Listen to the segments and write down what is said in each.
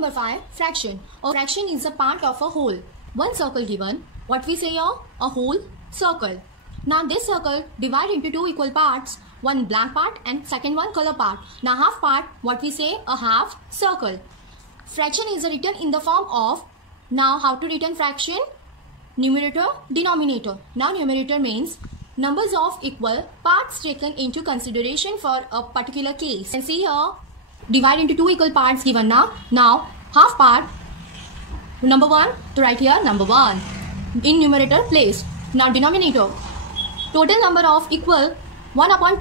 number 5, fraction. A fraction is a part of a whole. One circle given. What we say here? A whole circle. Now this circle divided into two equal parts. One blank part and second one color part. Now half part, what we say? A half circle. Fraction is written in the form of, now how to written fraction? Numerator, denominator. Now numerator means numbers of equal parts taken into consideration for a particular case. You can see here, divide into two equal parts given now. Now half part, number 1, to write here number 1 in numerator place. Now denominator, total number of equal 1 upon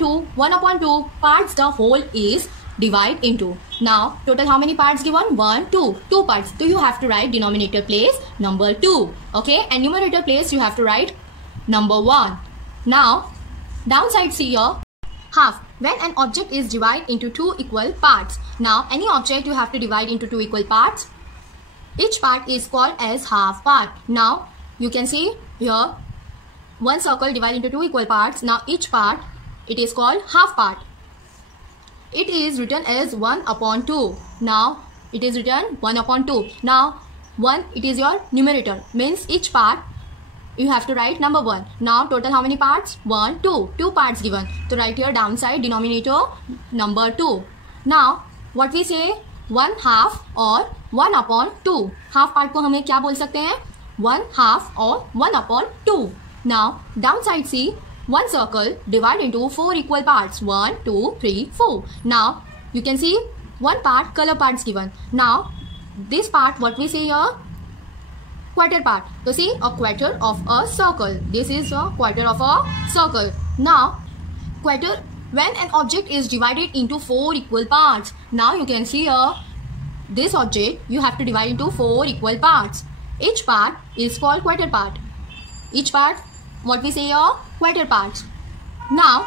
2 parts the whole is divide into. Now total how many parts given? 1, 2 parts. So you have to write denominator place number 2. Okay, and numerator place you have to write number 1. Now downside see here, half. When an object is divided into two equal parts. Now any object you have to divide into two equal parts. Each part is called as half part. Now you can see here, one circle divided into two equal parts. Now each part, it is called half part. It is written as 1 upon 2. Now it is written 1 upon 2. Now 1, it is your numerator, means each part you have to write number 1. Now total how many parts? 1, 2 parts given. So write here downside denominator number 2. Now what we say? 1 half or 1 upon 2. Half part को हमें क्या बोल सकते हैं? 1 half or 1 upon 2. Now downside see, one circle divided into 4 equal parts. 1, 2, 3, 4. Now you can see one part color parts given. Now this part, what we say here? Quarter part. So see, a quarter of a circle. This is a quarter of a circle. Now quarter, when an object is divided into 4 equal parts. Now you can see here, this object you have to divide into 4 equal parts. Each part is called quarter part. Each part, what we say here? Quarter parts. Now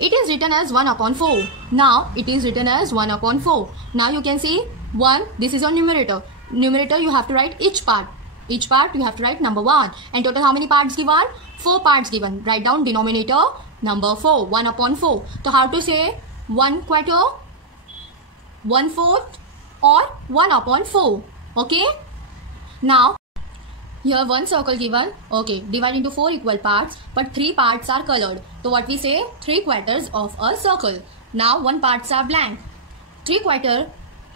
it is written as 1 upon 4. Now it is written as 1 upon 4. Now you can see 1, this is your numerator. Numerator you have to write each part. Each part you have to write number 1. And total how many parts given? 4 parts given. Write down denominator number 4. 1 upon 4. So how to say 1 quarter, 1/4 or 1 upon 4. Okay. Now here one circle given. Okay, divide into 4 equal parts, but 3 parts are colored. So what we say? 3 quarters of a circle. Now 1 parts are blank.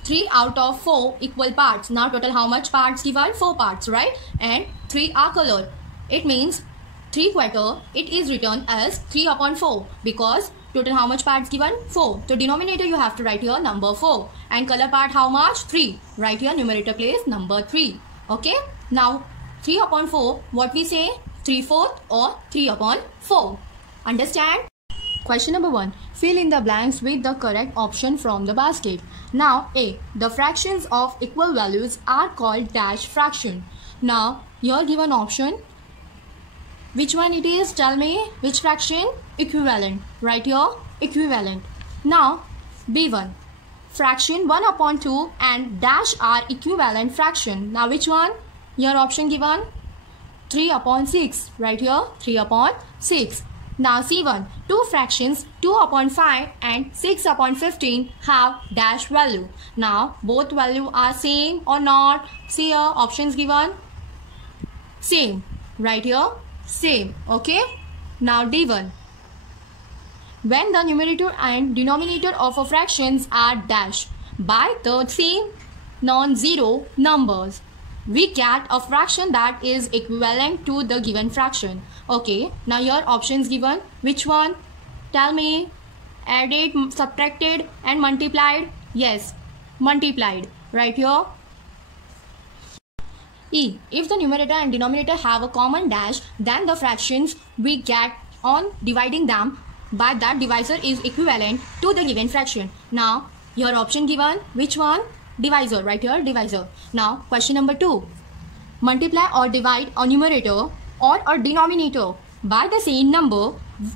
3 out of 4 equal parts. Now total how much parts given? 4 parts, right? And 3 are colored. It means 3 quarter, it is written as 3 upon 4 because total how much parts given? 4. So denominator you have to write here number 4. And color part how much? 3. Write here numerator place number 3. Okay. Now 3 upon 4, what we say? 3/4 or 3 upon 4. Understand? Question number 1. Fill in the blanks with the correct option from the basket. Now A. The fractions of equal values are called dash fraction. Now here given option. Which one it is? Tell me which fraction? Equivalent. Write here equivalent. Now B1. Fraction 1 upon 2 and dash are equivalent fraction. Now which one? Your option given 3 upon 6. Right here 3 upon 6. Now C1. Two fractions 2 upon 5 and 6 upon 15 have dash value. Now both value are same or not? See here options given. Same. Right here same. Okay. Now D1. When the numerator and denominator of a fractions are dashed by the same non-zero numbers, we get a fraction that is equivalent to the given fraction. Okay, now your options given. Which one? Tell me. Added, subtracted and multiplied. Yes, multiplied. Right here. E. If the numerator and denominator have a common dash, then the fractions we get on dividing them by that divisor is equivalent to the given fraction. Now your option given. Which one? Divisor. Right here divisor. Now question number 2. Multiply or divide a numerator or a denominator by the same number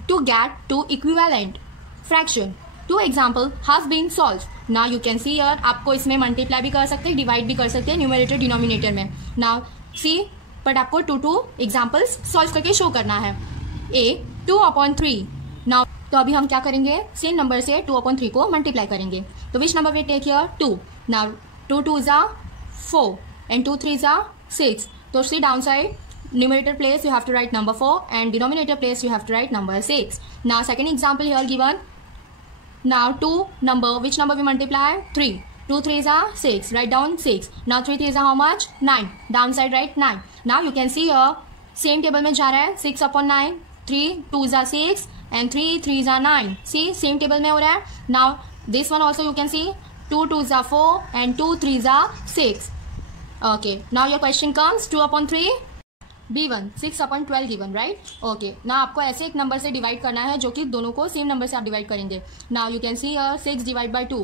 to get two equivalent fraction. Two example has been solved. Now you can see here आपको इसमें multiply भी कर सकते हैं, divide भी कर सकते हैं numerator denominator में. Now see, but आपको 2 examples solve करके show करना है. A 2 upon 3. Now तो अभी हम क्या करेंगे? सेम नंबर से 2 upon 3 को मल्टीप्लाई करेंगे. तो which number we take here? 2. Now 2 2s are 4 and 2 3s are 6. So see downside, numerator place you have to write number 4 and denominator place you have to write number 6. Now second example here given. Now 2 number, which number we multiply? 3. 2 3s are 6. Write down 6. Now 3 3s are how much? 9. Downside write 9. Now you can see here same table में जा रहा है 6 upon 9. 3 2s are 6 and 3 3s are 9. See same table में हो रहा है. Now this one also you can see 2 2s are 4 and 2 3s are 6. Okay. Now your question comes 2 upon 3. B1 6 upon 12 given, right? Okay. Now आपको ऐसे एक number से divide करना है जो कि दोनों को सेम नंबर से आप डिवाइड करेंगे. Now you can see here 6 divided by 2.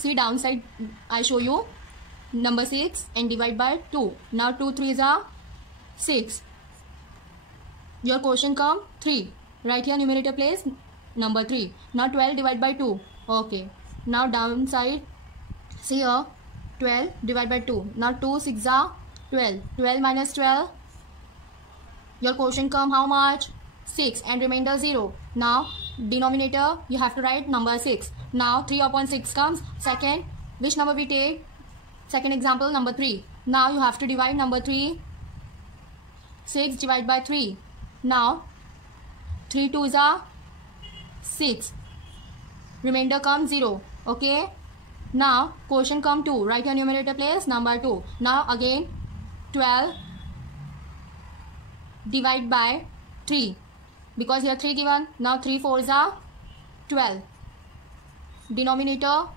See downside I show you number 6 and divide by 2. Now 2 3s are 6. Your question come 3. Right here numerator place number 3. Now 12 divided by 2. Okay. Now downside see here 12 divided by 2. Now 2 6 are 12. 12 minus 12. Your quotient come how much? 6 and remainder 0. Now denominator you have to write number 6. Now 3 upon 6 comes. Second, which number we take? Second example number 3. Now you have to divide number 3. 6 divided by 3. Now 3 2s are 6. Remainder comes 0. Okay. Now quotient come 2. Write your numerator place number 2. Now again 12 divide by 3 because here 3 given. Now 3 4s are 12. Denominator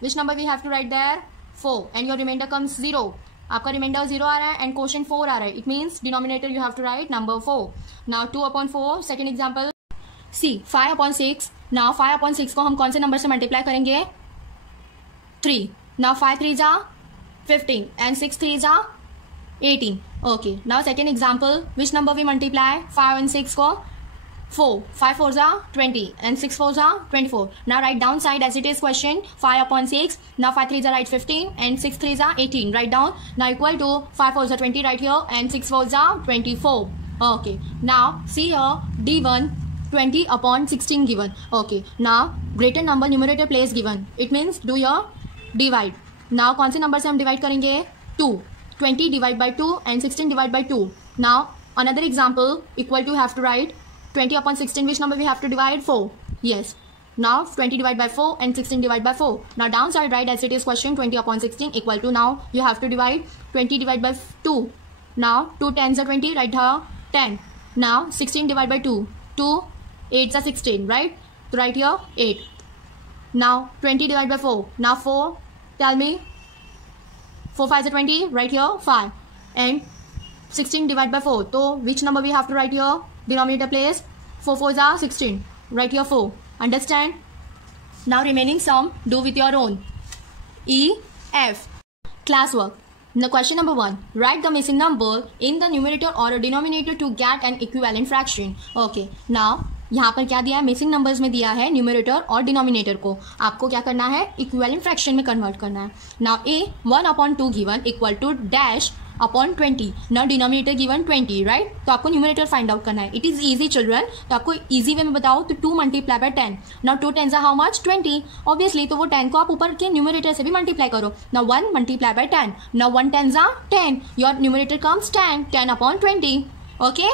which number we have to write there? 4 and your remainder comes 0. आपका remainder 0 आ रहा है and quotient 4 आ रहा है. It means denominator you have to write number 4. Now 2 upon 4. Second example. See 5 upon 6. Now 5 upon 6 को हम कौन से number से मल्टीप्लाई करेंगे? 3. Now 5 3s are 15 and 6 3s are 18. Okay. Now second example. Which number we multiply? 5 and 6 को 4. 5 4s are 20 and 6 4s are 24. Now write down side as it is question. 5 upon 6. Now 5 3s are write 15 and 6 3s are 18. Write down. Now equal to 5 4s are 20 right here and 6 4s are 24. Okay. Now see here D1 20 upon 16 given. Okay. Now greater number numerator place given. It means do your divide. Now कौन से number से हम divide करेंगे? 2. 20 divide by 2 and 16 divide by 2. Now another example equal to have to write 20 upon 16. Which number we have to divide? 4. Yes. Now 20 divide by 4 and 16 divide by 4. Now downside write as it is question 20 upon 16 equal to now you have to divide 20 divide by 2. Now 2 10s are 20 right here 10. Now 16 divide by 2. 2 8s are 16 right? So right here 8. Now 20 divide by 4. Now 4 tell me 4 5s are 20 right here 5 and 16 divide by 4. So which number we have to write here? Denominator place 4 4s are 16 right here 4. Understand? Now remaining sum do with your own. E F classwork. Now question number 1. Write the missing number in the numerator or denominator to get an equivalent fraction. Okay. Now यहाँ पर क्या दिया है? Missing numbers में दिया है numerator और denominator को. आपको क्या करना है? इक्विवेलेंट फ्रैक्शन में कन्वर्ट करना है. Now a 1 upon 2 given equal to dash upon 20. Now denominator given 20 right. तो आपको न्यूमरेटर फाइंड आउट करना है. It is easy children. तो आपको इजी वे में बताओ तो 2 multiply by 10. Now 2 10s are how much? 20. Obviously तो वो 10 को आप ऊपर के न्यूमरेटर से भी मल्टीप्लाई करो. Now 1 multiply by 10. Now 1 10s are 10. Your numerator comes 10. 10 upon 20. Okay.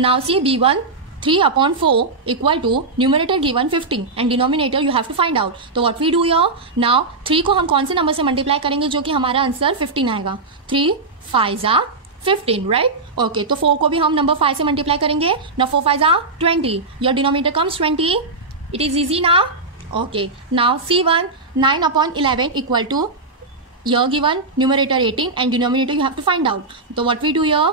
Now see B1 3 upon 4 equal to numerator given 15 and denominator you have to find out. तो what we do here? Now 3 को हम कौन से number से multiply करेंगे जो कि हमारा आंसर 15 आएगा? 3 5s are 15 right? Okay. तो 4 को भी हम नंबर 5 से मल्टीप्लाई करेंगे. Now 4 5s are 20. Your denominator comes 20. It is easy now. Okay. Now C1 9 upon 11 equal to your given numerator 18 and denominator you have to find out. तो what we do here?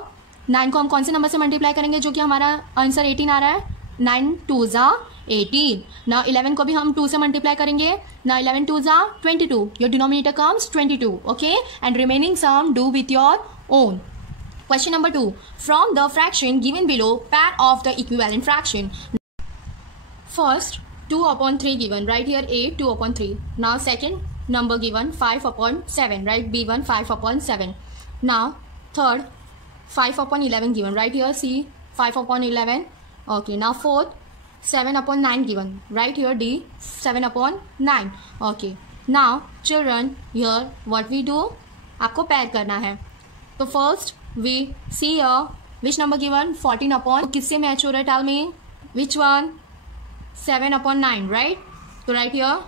9 को हम कौन से number से multiply करेंगे जो कि हमारा आंसर 18 आ रहा है? 9 2s are 18. ना 11 को भी हम 2 से मल्टीप्लाई करेंगे. ना 11 2s are 22. Your denominator comes 22. Okay. And remaining sum do with your own. Question number 2. From the fraction given below, pair of the equivalent fraction. First 2 upon 3 given right here a 2 upon 3. Now second number given 5 upon 7 right? B1 5 upon 7. Now third 5 upon 11 given right here C 5 upon 11. Okay. Now fourth 7 upon 9 given right here D 7 upon 9. Okay. Now children here what we do, आपको pair करना है. तो first we see which number given 14 upon किससे match हो रहा है, tell me which one, 7 upon 9 right. तो right here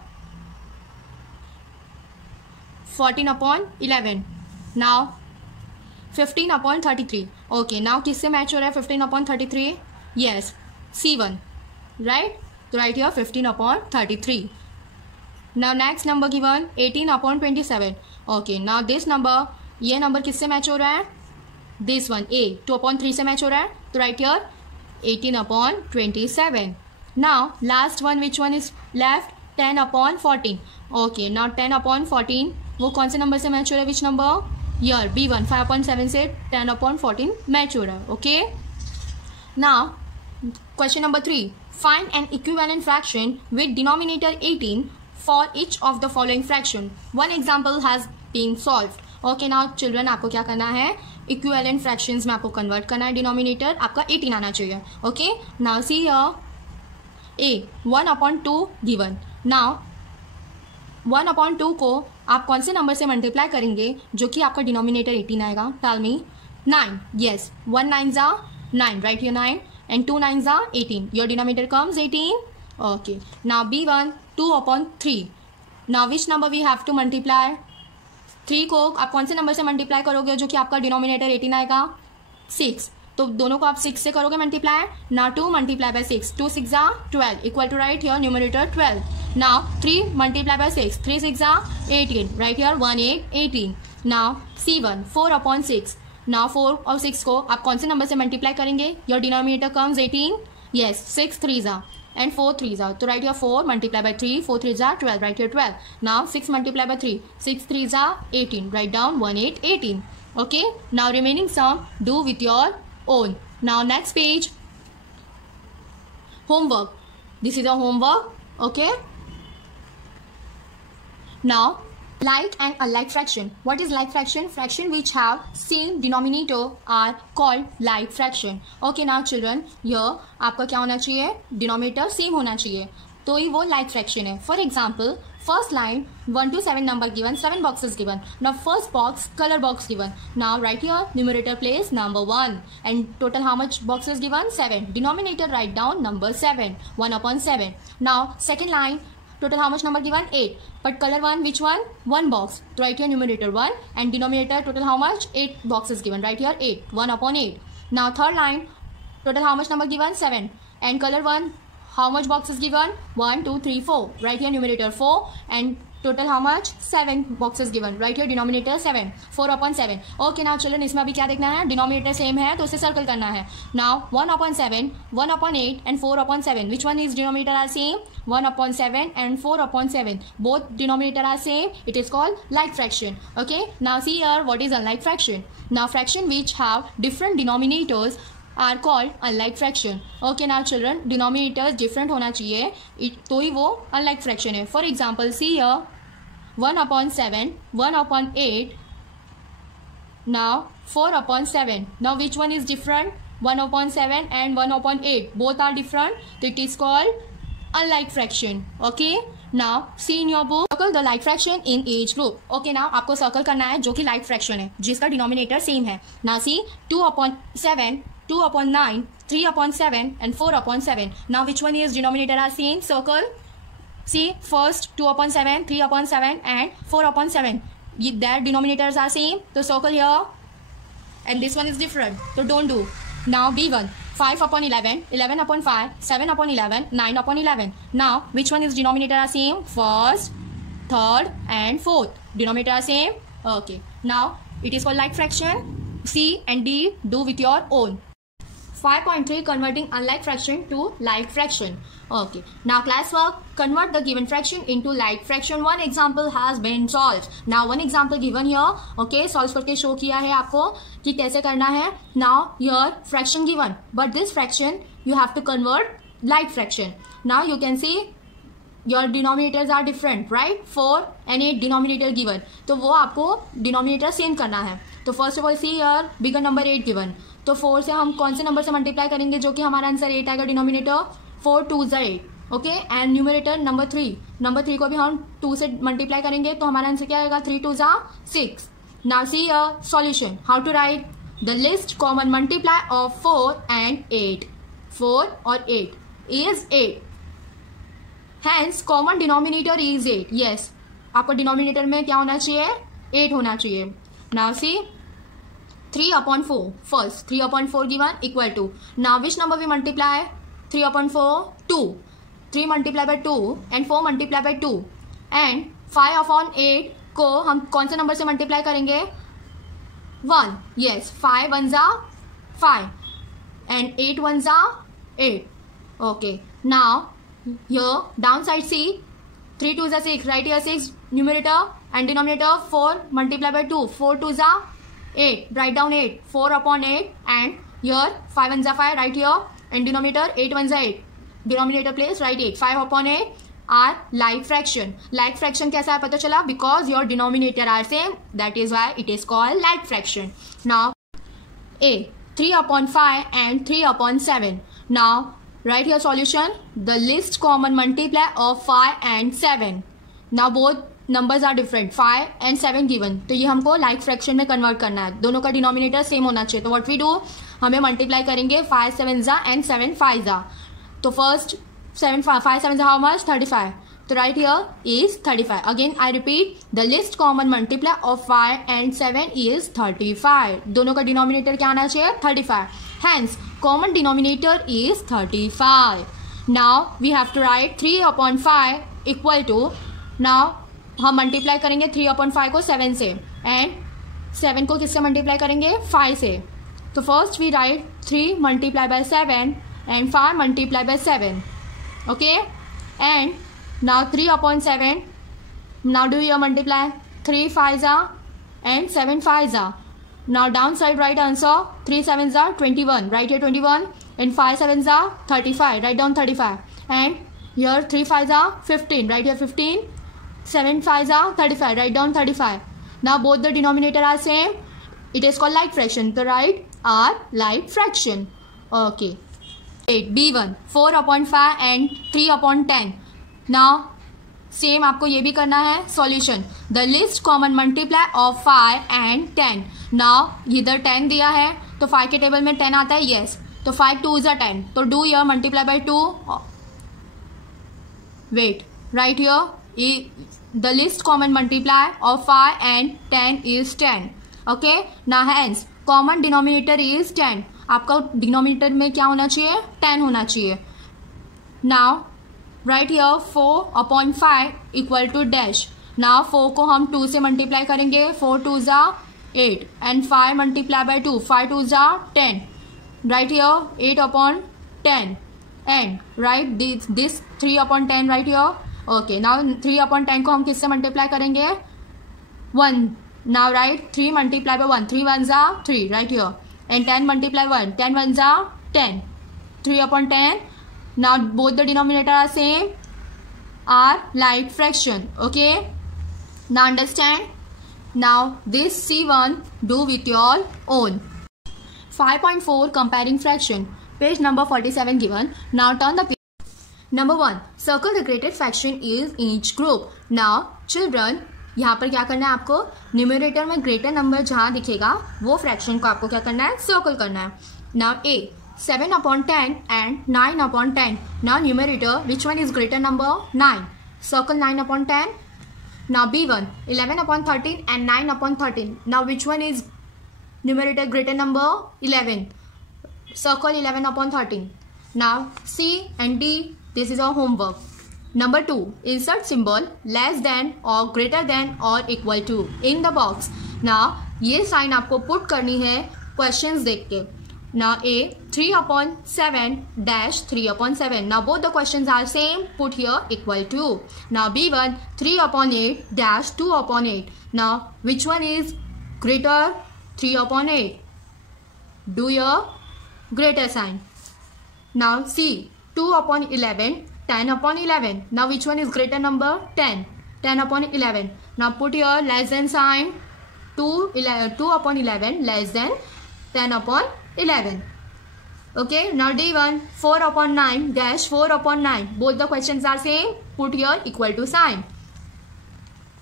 14 upon 11. Now 15 upon 33. Okay now किससे मैच हो रहा है 15 अपॉन 33, यस C1 राइट. तो right here 15 upon 33. Now next number given 18 upon 27. Okay now this number, ये नंबर किससे match हो रहा है, दिस वन A 2 अपॉन 3 से मैच हो रहा है. तो right here 18 upon 27. Now last one which one is left, 10 upon 14. Okay now 10 upon 14 वो कौन से नंबर से मैच हो रहा है, which number, year B1 5 upon 7 से 10 अपॉन 14 मैच हो रहा है. Okay now question number 3, find an equivalent fraction with denominator 18 for each of the following fraction. One example has been solved. Okay now children आपको क्या करना है, equivalent fractions में आपको कन्वर्ट करना है, डिनोमिनेटर आपका 18 आना चाहिए. Okay now C A 1 upon 2 given. Now 1 upon 2 को आप कौन से नंबर से मल्टीप्लाई करेंगे जो कि आपका डिनोमिनेटर 18 आएगा, टेल मी. 9, यस 1 9 जा 9 राइट हियर 9 and 2 9 जा 18, your denominator comes 18. Okay now B1 2 upon 3. Now which number we have to multiply, 3 को आप कौन से नंबर से मल्टीप्लाई करोगे जो कि आपका डिनोमिनेटर 18 आएगा, 6. तो दोनों को आप 6 से करोगे मल्टीप्लाई. नाउ 2 मल्टीप्लाई बाय 6, 2 6 जा 12 equal to right here numerator 12. Now 3 multiply by 6, 3 6 जा 18 right here 1 8 18. Now C1 4 upon 6. Now 4 और 6 को आप कौन से नंबर से मल्टीप्लाई करेंगे, योर डिनोमिनेटर कम्स 18, यस 6 3 जा and 4 3 जा. तो राइट हियर 4 मल्टीप्लाई बाय 3, 4 3 जा 12 right here 12. Now 6 multiply by 3, 6 3 जा 18 right down 1 8 18. Okay now remaining sum do with your own. Now next page, homework. This is a homework. Okay now like and unlike fraction. What is like fraction? Fraction which have same denominator are called like fraction. Okay now children, here आपका क्या होना चाहिए, denominator same होना चाहिए, तो ही वो like fraction है. For example, first line 1 to 7 number given, 7 boxes given. Now first box color box given. Now right here numerator place number 1 and total how much boxes given, 7. Denominator write down number 7, 1 upon 7. Now second line total how much number given, 8. But color 1 which one, 1 box. So right here numerator 1 and denominator total how much, 8 boxes given. Right here 8, 1 upon 8. Now third line total how much number given, 7 and color 1 how much boxes given, 1 2 3 4. Right here numerator 4 and total how much, 7 boxes given. Right here denominator 7, 4 upon 7. Okay now children इसमें अभी क्या देखना है, denominator same है तो उसे circle करना है. Now 1 upon 7, 1 upon 8 and 4 upon 7. Which one is denominator are same, 1 upon 7 and 4 upon 7. Both denominator are same. It is called like fraction. Okay now see here what is unlike fraction. Now fraction which have different denominators are called unlike fraction. Okay now children, denominators different होना चाहिए तो ही वो unlike fraction है. For example see here 1 upon 7, 1 upon 8, now 4 upon 7. Now which one is different, 1 upon 7 and 1 upon 8, both are different, so it is called unlike fraction. Okay now see in your book, circle the like fraction in each group. Okay now आपको circle करना है जो कि like fraction है जिसका denominator same है. Now see 2 upon 7, 2 upon 9, 3 upon 7 and 4 upon 7. Now which one is denominator are same, circle. See first 2 upon 7, 3 upon 7 and 4 upon 7. Their denominators are same, so circle here. And this one is different, so don't do. Now B1 5 upon 11, 11 upon 5, 7 upon 11, 9 upon 11. Now which one is denominator are same, first, third and fourth. Denominator are same. Okay now it is called like fraction. C and D do with your own. 5.3 converting unlike fraction to like fraction. Okay now class work, convert the given fraction into like fraction. One example has been solved. Now one example given here. Okay solve करके show किया है आपको कि कैसे करना है. Now here fraction given, but this fraction you have to convert like fraction. Now you can see your denominators are different, right? 4 and 8 denominator given, तो वो आपको denominator same करना है. तो first of all see here bigger number 8 given, तो 4 से हम कौन से नंबर से मल्टीप्लाई करेंगे जो कि हमारा आंसर 8 आएगा denominator, 4 2 8. Okay, and numerator number 3 को भी हम 2 से मल्टीप्लाई करेंगे तो हमारा आंसर क्या आएगा, 3 2 जा 6. Now see a solution. How to write the least common multiply of 4 and 8. 4 और 8 is 8. Hence common denominator is 8. Yes, आपको डिनोमिनेटर में क्या होना चाहिए, 8 होना चाहिए. Now see 3/4. First 3/4 given equal to. Now which number we multiply? 3/4 2. 3 multiply by 2 and 4 multiply by 2. And 5/8 को हम कौन से नंबर से मल्टीप्लाई करेंगे, 1. Yes, 5 1 जा 5 and 8 1 जा 8. Okay, now here downside see 3 2 जा 6. Write here 6 numerator and denominator. 4 multiply by 2. 4 2 जा 8. Write down 8. 4/8 and here 5 1 जा 5. Write here and denominator 8 1 जा 8. Denominator place write 8. 5/8 are like fraction. Like fraction कैसा है पता चला, because your denominator are same, that is why it is called like fraction. Now A 3/5 and 3/7. Now write here solution. The least common multiply of 5 and 7. Now both numbers are different, 5 and 7 given. तो ये हमको like fraction में convert करना है, दोनों का denominator same होना चाहिए. तो what we do, हमें multiply करेंगे 5 7 जा and 7 5 जा. तो फर्स्ट 5 7 how much, 35. तो right here is 35. Again I repeat, the least common multiply of 5 and 7 is 35. दोनों का डिनोमिनेटर क्या आना चाहिए, 35. Hence common denominator is 35. Now we have to write 3/5 equal to. Now हम मल्टीप्लाई करेंगे 3/5 को 7 से एंड 7 को किससे मल्टीप्लाई करेंगे, 5 से. तो first we write 3 multiply by 7 and 5 multiply by 7. Okay, and now 3/7. Now do your multiply. 3 5 are and 7 5 are. Now downside write answer. 3 7 are 21. Write here 21 and 5 7 are 35. Write down 35. And here 3 5 are 15. Write here 15. 7 5 are 35. Write down 35. Now both the denominator are same. It is called like fraction. The right are like fraction. Okay. 8 B1 4/5 and 3/10. Now same आपको ये भी करना है solution. The least common multiply of 5 and 10. Now इधर 10 दिया है तो 5 के टेबल में 10 आता है. येस, तो 5 2 is 10. तो do your multiply by 2. Wait, write your the least common multiply of 5 and 10 is 10. Okay, now hence common denominator is 10. आपका डिनोमिनेटर में क्या होना चाहिए, 10 होना चाहिए. Now right here 4/5 equal to dash. Now 4 को हम 2 से मल्टीप्लाई करेंगे. 4 2 जा 8 एंड 5 मल्टीप्लाई बाय 2. 5 2 जा 10. Right here 8/10 and right this 3/10 right here. Okay, now 3/10 को हम किससे मल्टीप्लाई करेंगे, 1. Now right 3 multiply bye 1. 3 1 जा 3. Right here and 10 multiply 1. 10 1 are 10. 3/10. Now both the denominator are same, are like fraction. Okay, now understand. Now this C1 do with your own. 5.4 comparing fraction, page number 47 given. Now turn the page. Number 1, circle the greatest fraction is each group. Now children, यहाँ पर क्या करना है आपको, numerator में greater number जहाँ दिखेगा वो फ्रैक्शन को आपको क्या करना है, सर्कल करना है. Now A 7/10 and 9/10. Now numerator which one is greater number, 9. Circle 9/10. Now B1 11/13 and 9/13. Now which one is numerator greater number, 11. Circle 11/13. Now C and D, this is our homework. Number 2, insert symbol less than or greater than or equal to in the box. Now ये sign आपको put करनी है questions देख के. Now A 3/7 dash 3/7. Now both the questions are same. Put here equal to. Now B1 3/8 dash 2/8. Now which one is greater, 3/8? Do your greater sign. Now C 2/11 10/11. Now which one is greater number, 10. 10/11. Now put here less than sign. 2/11 less than 10/11. Okay, now D1, 4 upon 9 dash 4 upon 9. Both the questions are same. Put here equal to sign.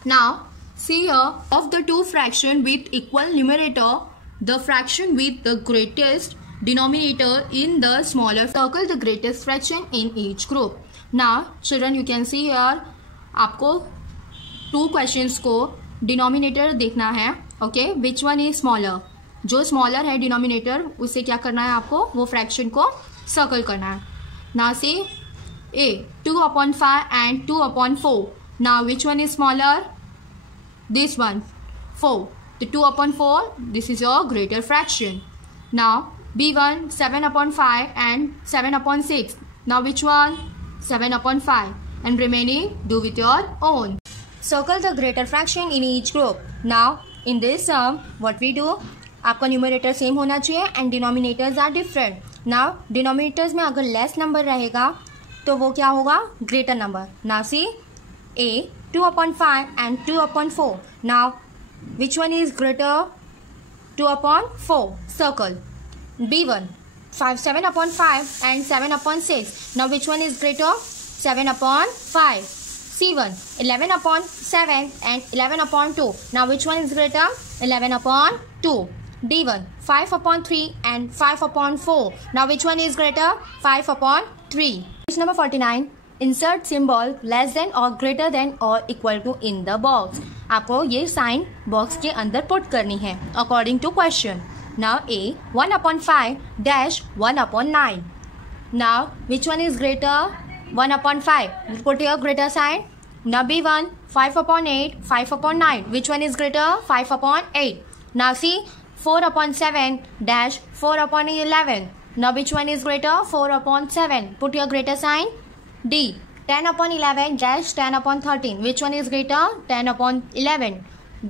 Now, see here, of the two fractions with equal numerator, the fraction with the greatest denominator in the smaller, circle the greatest fraction in each group. Now, children, you can see here, आपको two questions को denominator देखना है. Okay, which one is smaller? जो smaller है denominator उसे क्या करना है आपको, वो फ्रैक्शन को सर्कल करना है. Now see a 2/5 and 2/4. Now which one is smaller? This one 4. The 2/4, this is your greater fraction. Now B1 7/5 and 7/6. Now which one? 7/5. And remaining do with your own. Circle the greater fraction in each group. Now in this sum, what we do? आपका numerator same होना चाहिए and denominators are different. Now denominators में अगर less number रहेगा तो वो क्या होगा? Greater number. Now see a 2/5 and 2/4. Now which one is greater? 2/4. Circle. B1 7/5 and 7/6. Now which one is greater? 7/5. C1 11/7 and 11/2. Now which one is greater? 11/2. D1 5/3 and 5/4. Now which one is greater? 5/3. Page number 49. Insert symbol less than or greater than or equal to in the box. आपको ये sign box के अंदर put करनी है according to question. Now A 1/5 dash 1/9. Now which one is greater? 1/5. Put your greater sign. Now B1 5/8 5/9. Which one is greater? 5/8. Now see 4/7 dash 4/11. Now which one is greater? 4/7. Put your greater sign. D 10/11 dash 10/13. Which one is greater? 10/11.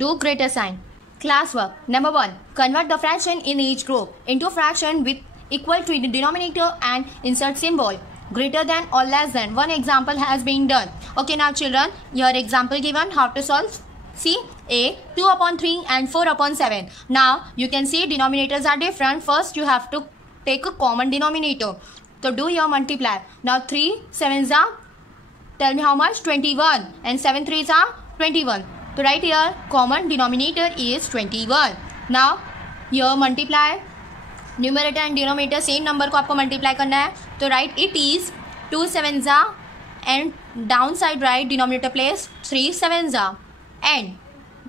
Do greater sign. Classwork. Number 1. Convert the fraction in each group into fraction with equal to the denominator and insert symbol greater than or less than. One example has been done. Okay, now children, your example given. How to solve? See A 2/3 and 4/7. Now you can see denominators are different. First you have to take a common denominator. So do your multiply. Now 3 7s are, tell me how much? 21. And 7 3s are 21. So right here common denominator is 21. Now here multiply. Numerator and denominator same number को आपको multiply करना है. तो write it is 2 7s are and downside write denominator place 3 7s are. And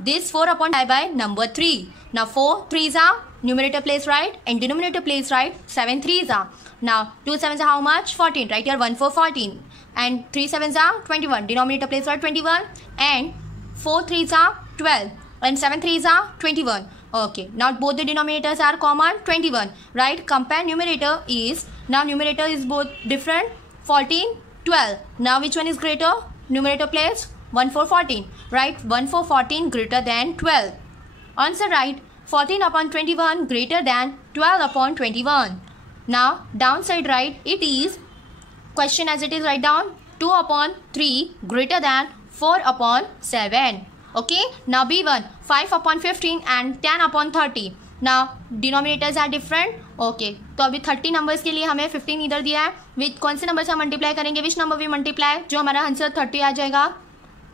this 4/5 by number 3. Now 4 3s are, numerator place right and denominator place right, 7 3s are. Now 2 7s are how much? 14. Right here 1 4 14 and 3 7s are 21. Denominator place right 21 and 4 3s are 12 and 7 3s are 21. Okay, now both the denominators are common 21. Right, compare numerator is, now numerator is both different 14 12. Now which one is greater? Numerator place 1 4 14. Right, 1 4 14 greater than 12. Answer right, 14/21 greater than 12/21. Now downside right, it is question as it is, write down 2/3 greater than 4/7. Okay, now B1 5/15 and 10/30. Now denominators are different. Okay, तो अभी 30 numbers के लिए हमें 15 इधर दिया है. विच कौन से नंबर से हम मल्टीप्लाई करेंगे? विच नंबर भी मल्टीप्लाई जो हमारा आंसर 30 आ जाएगा.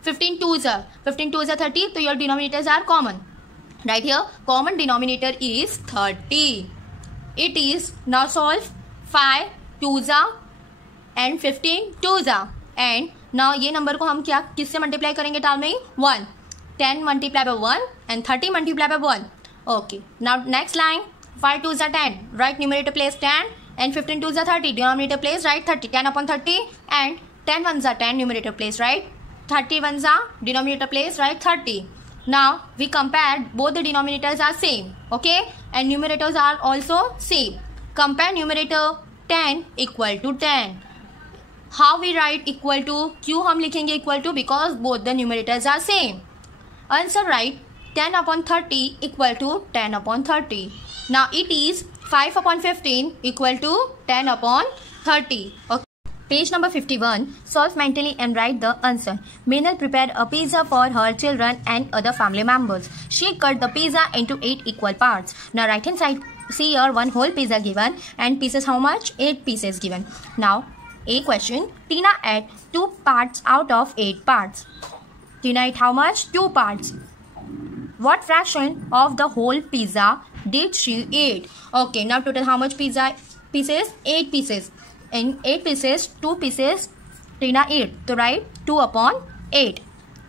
15 2s are 30. तो your denominators are common. Right here common denominator is 30. It is now solve 5 2s are and 15 2s are. And now ये नंबर को हम क्या किससे मल्टीप्लाई करेंगे? टाल में 1. 10 multiply by 1 and 30 multiply by 1. Okay, now next line, 5 2s are 10. Right, numerator place 10 and 15 2s are 30. Denominator place right 30. 10/30 and 10 1s are 10. Numerator place right 30 1s are, denominator place right 30. Now we compare, both the denominators are same. Okay, and numerators are also same. Compare numerator 10 equal to 10. How we write equal to? क्यों हम लिखेंगे equal to? Because both the numerators are same. Answer right, 10/30 equal to 10/30. Now it is 5/15 equal to 10/30. Okay. Page number 51. Solve mentally and write the answer. Meenal prepared a pizza for her children and other family members. She cut the pizza into 8 equal parts. Now right hand side See here, one whole pizza given and pieces how much? 8 pieces given. Now A question, Tina ate 2 parts out of 8 parts. Tina ate how much? 2 parts. What fraction of the whole pizza did she eat? Okay, now total how much pizza pieces? 8 pieces. In 8 pieces, 2 pieces Tina ate. So write 2 upon 8.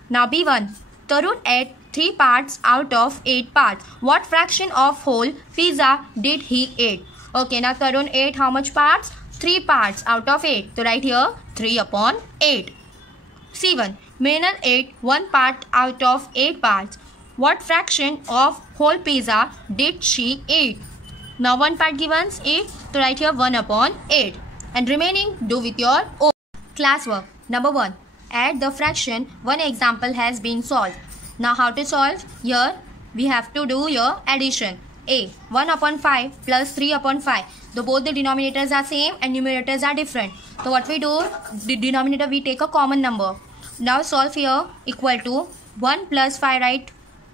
Now B1. Tarun ate 3 parts out of 8 parts. What fraction of whole pizza did he eat? Okay, now Tarun ate how much parts? 3 parts out of 8. So write here 3 upon 8. C1. Meenal ate 1 part out of 8 parts. What fraction of whole pizza did she eat? Now 1 part given is 8. So write here 1 upon 8. And remaining do with your own. Classwork. Number 1. Add the fraction. One example has been solved. Now how to solve? Here we have to do your addition. A. 1 upon 5 plus 3 upon 5. So both the denominators are same and numerators are different. So what we do? The denominator we take a common number. Now solve here equal to 1 plus 5, right?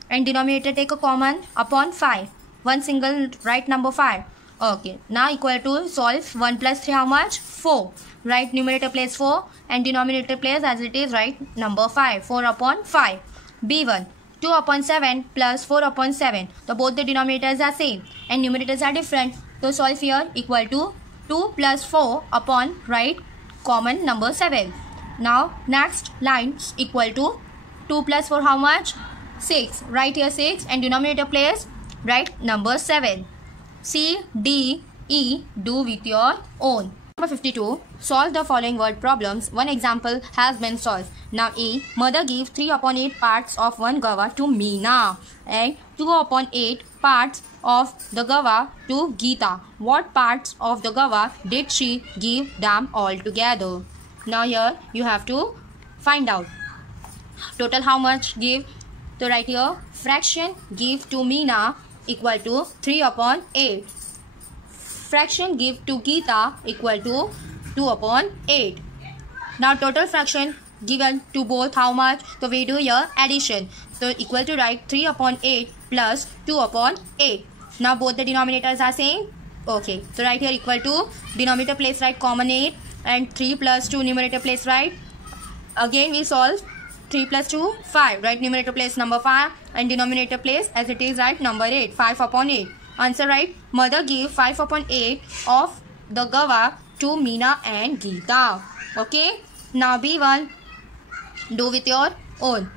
And denominator take a common upon 5. One single right number 5. Okay. Now equal to solve 1 plus 3 how much? 4. Right numerator place 4 and denominator place as it is right number 5. 4 upon 5. B1. 2 upon 7 plus 4 upon 7. So both the denominators are same and numerators are different. So solve here equal to 2 plus 4 upon right common number 7. Now next line equal to 2 plus 4 how much? 6. Right here 6 and denominator place right number 7. C, D, E do with your own. Number 52. Solve the following word problems. One example has been solved. Now A. Mother gave 3 upon 8 parts of one guava to Meena and 2 upon 8 parts of the guava to Geeta. What parts of the guava did she give them all together? Now here you have to find out. Total how much give? So right here fraction give to Meena equal to 3 upon 8. Fraction give to Geeta equal to 2 upon 8. Now total fraction given to both how much? So we do your addition. So equal to write 3 upon 8 plus 2 upon 8. Now both the denominators are same. Okay. So right here equal to denominator place right common 8 and 3 plus 2 numerator place right. Again we solve 3 plus 2 5 right numerator place number 5 and denominator place as it is right number 8 5 upon 8. Answer right. Mother gave 5 upon 8 of the guava to Meena and Geeta. Okay. Now B1 do with your own.